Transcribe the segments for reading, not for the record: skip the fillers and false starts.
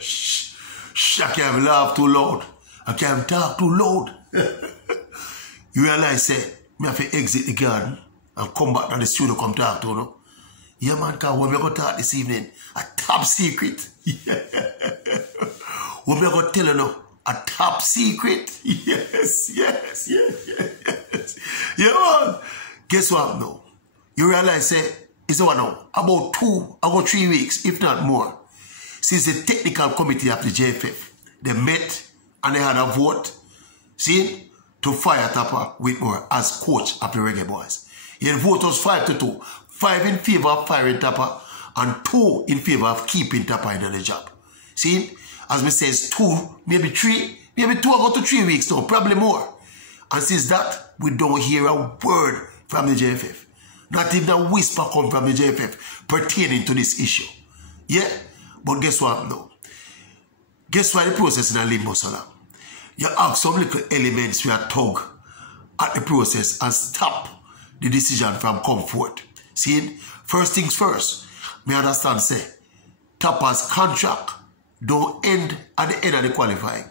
Shh. Shh, I can't laugh too loud. I can't talk too loud. You realize, say, me have to exit the garden and come back to the studio come talk to you, no? Yeah, man, because what we going to talk this evening, a top secret. What we going to tell you now, a top secret. Yes. Yeah, man. Guess what now? You realize, say, it's what now? About 3 weeks, if not more, since the technical committee of the JFF, they met and they had a vote, see, to fire Tappa Whitmore as coach of the Reggae Boys. The vote was 5-2. 5 in favor of firing Tappa and 2 in favor of keeping Tappa in the job. See, as me says, 2, maybe 3, maybe 2 or 3 weeks now, probably more. And since that, we don't hear a word from the JFF. Not even a whisper come from the JFF pertaining to this issue. Yeah? But guess what now? Guess why the process in a limbo, so long? You have some little elements where tug at the process and stop the decision from come forth. See, first things first, me understand say, Tappa's contract don't end at the end of the qualifying.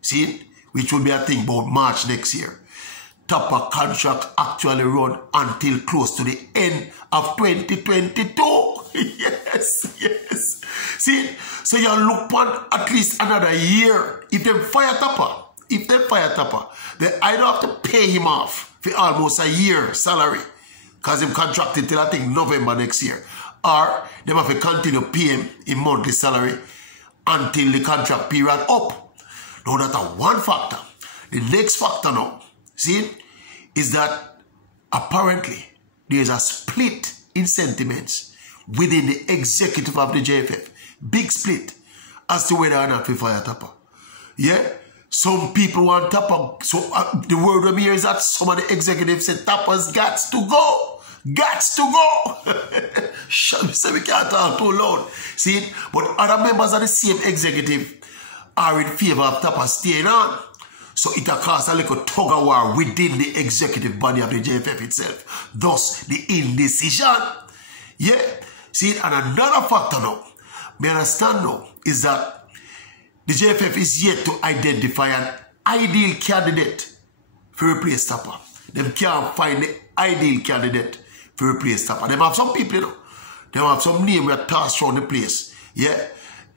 See, which will be a thing about March next year. Tappa contract actually run until close to the end of 2022. Yes. See, so you look on at least another year. If they fire Tappa, they either have to pay him off for almost a year salary, because him contracted till I think November next year, or they have to continue to pay him in monthly salary until the contract period up. Now that's one factor. The next factor now, see, is that apparently there's a split in sentiments within the executive of the JFF. Big split as to whether or not we fire Tappa. Yeah? Some people want Tappa. So the word of me here is that some of the executives said Tappa's got to go. Gots to go. Say we can't talk too loud. See? But other members of the same executive are in favor of Tappa staying on. So it caused a little tug of war within the executive body of the JFF itself. Thus, the indecision. Yeah? See? And another factor now, me understand now, is that the JFF is yet to identify an ideal candidate to replace Tappa. They can't find the ideal candidate to replace Tappa. They have some people, you know. They have some name that tossed around the place. Yeah?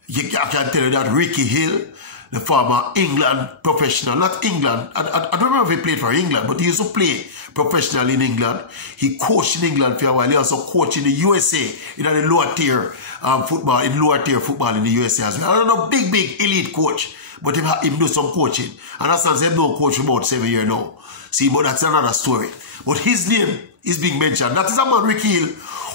I can tell you that Ricky Hill, the former England professional, not England, I don't remember if he played for England, but he used to play professional in England. He coached in England for a while. He also coached in the USA, in the lower tier football, in the USA as well. I don't know, big elite coach, but him do some coaching. And that's not him no coach for about 7 years now. See, but that's another story. But his name is being mentioned. That is a man, Ricky Hill,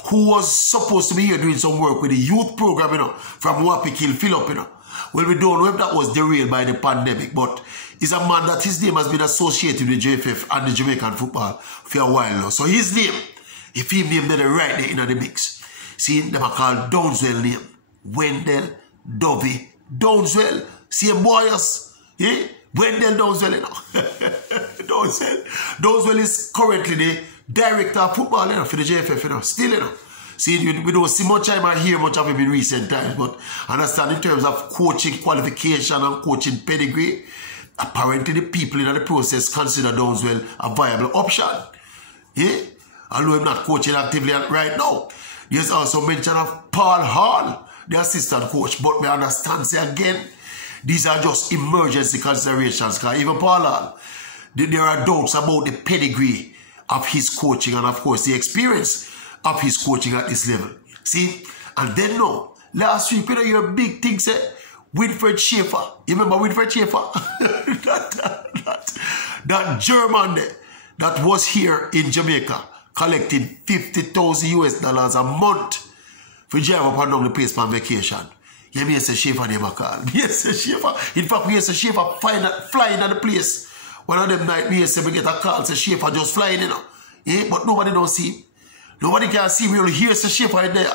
who was supposed to be here doing some work with the youth program, you know, from Wapik Hill, Phillip, you know. Well, we don't know if that was derailed by the pandemic, but he's a man that his name has been associated with JFF and the Jamaican football for a while now. So his name, if he named it right there in the mix, see, them are called Downswell name. Wendell Dovey Downswell. See him, boys? Yeah? Wendell Downswell, you know. Downswell is currently the director of football, you know, for the JFF, you know. Still, you know. See, we don't see much time or hear much of him in recent times, but understand in terms of coaching qualification and coaching pedigree, apparently the people in the process consider Downswell a viable option. Yeah? Although I'm not coaching actively right now. There's also mention of Paul Hall, the assistant coach, but we understand, say again, these are just emergency considerations, because even Paul Hall, there are doubts about the pedigree of his coaching and, of course, the experience of his coaching at this level. See? And then now, last week, you know, your big thing said, Winfred Schaefer. You remember Winfred Schaefer? that German that was here in Jamaica collecting $50,000 a month for drive up and down the place for vacation. You mean say Schaefer never call. Yes, Schaefer. In fact, we say Schaefer flying at the place. One of them night, we say we get a call, say Schaefer just flying, you know. Yeah? But nobody don't see him. Nobody can see me, only hear say Schaefer in there.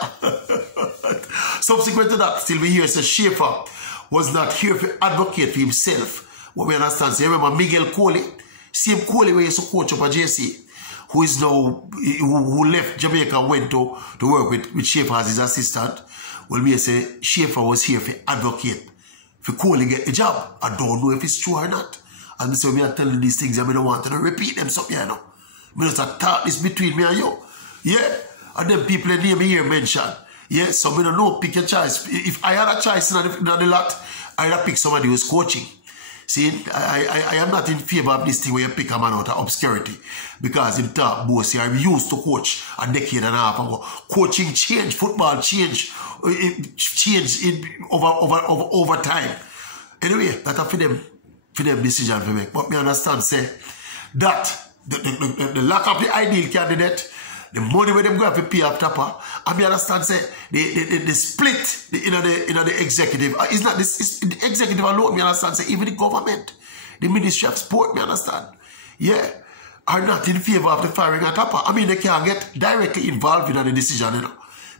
Subsequent to that, still we hear say Schaefer was not here to advocate for himself. What we understand, so you remember Miguel Coley, same Coley where he used to coach up at JC, who is now, who left Jamaica and went to work with Schaefer as his assistant. Well, me say Schaefer was here for advocate, for Coley get the job. I don't know if it's true or not. And so me are telling these things and I don't want to repeat them something, you know. Me just talk this between me and you. Yeah. And then people that name me here mention. Yeah. So me don't know, pick your choice. If I had a choice in the lot, I'd have picked somebody who's coaching. See, I am not in favor of this thing where you pick a man out of obscurity. Because in top boss here, I'm used to coach a decade and a half ago. Coaching change, football change, over time. Anyway, that's for them decision to make. But me understand, say, that the lack of the ideal candidate, the money where them go to pay up Tapper, and me understand, say, the split in the executive, it's not this, it's the executive alone, me understand, say, even the government, the Ministry of Sport, me understand, yeah, are not in favor of the firing of Tapper. I mean, they can't get directly involved in the decision, you know,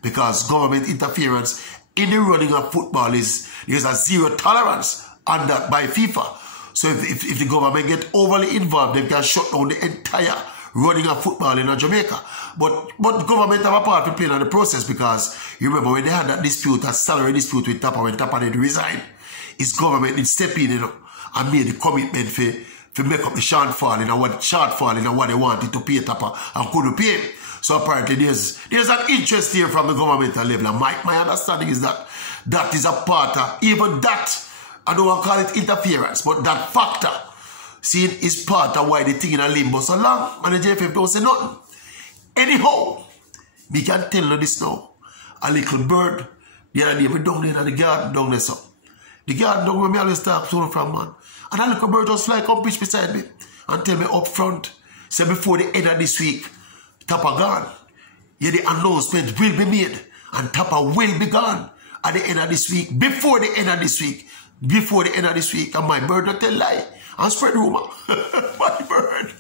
because government interference in the running of football there's a zero tolerance on that by FIFA. So if the government get overly involved, they can shut down the entire running of football in Jamaica. But government have a part to play in the process, because you remember when they had that dispute, that salary dispute with Tapper, when Tapper did resign, his government did step in, you know, and made the commitment to make up the shortfall in what they wanted to pay Tapper and couldn't pay him. So apparently there's an interest here from the governmental level. And my understanding is that that is a part of, even that, I don't want to call it interference, but that factor, see, is part of why the thing in a limbo so long, and the JFF don't say nothing. Anyhow, we can tell you this now. A little bird, the other day, we down there in the garden, down there, so. The garden down where me always talk to from, man. And a little bird just fly, come pitch beside me, and tell me up front, say before the end of this week, Tapper gone. Yeah, the announcement will be made, and Tapper will be gone at the end of this week, before the end of this week. Before the end of this week, and my bird don't tell lie and spread rumor. My bird,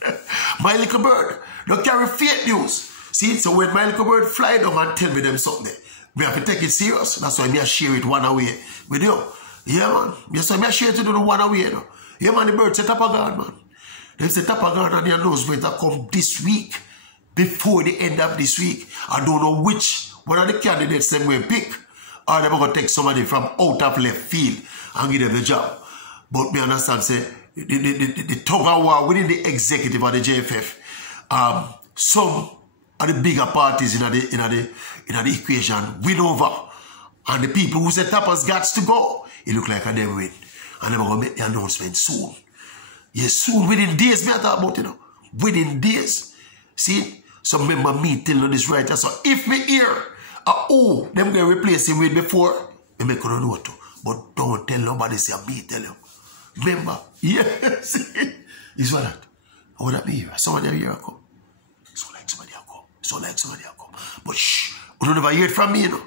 my little bird, don't carry fake news. See, so when my little bird fly down and tell me them something, we have to take it serious. That's why I share it one away with you. Yeah, man. That's why I share it to the one away. No? Yeah, man, the bird say Tapper gone, man. They say Tapper gone, and the announcement that come this week, before the end of this week. I don't know which one of the candidates them will pick, or they're going to take somebody from out of left field and give them the job. But me understand, say, the tug of war within the executive of the JFF, some of the bigger parties in the equation win over. And the people who said Tapper's got to go, it look like a them win. And they're going to make the announcement soon. Yes, soon, within days, me I talk about, you know. Within days. See? So remember me telling you this right. So if me hear, oh, them going to replace him with before, me make you know too. But don't tell nobody, say me tell you. Remember? Yes. It's what that. What that mean? Somebody here come. So like somebody come. So like somebody come. But shh, you don't never hear it from me, you know.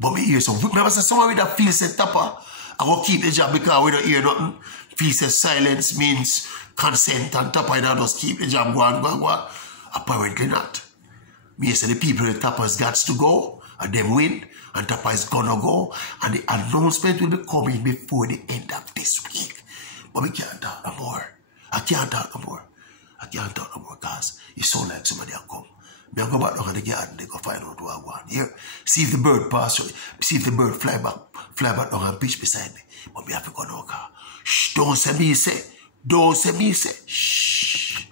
But me hear. So remember, say somebody that feels say Tapper, I go keep the job because we don't hear nothing. Feel say silence means consent, and Tapper I just keep the job going. Apparently not. Me say the people that Tapper's got to go, and them win, and Tapper is gonna go, and the announcement will be coming before the end of this week. But we can't talk no more. I can't talk no more. I can't talk no more, because you sound like somebody will come. Me go back down to the garden, they go find out what I want. Here, see if the bird pass, see if the bird fly back down and pitch beside me. But me have to go now, car. Shh, don't say me say. Don't say me say. Shh.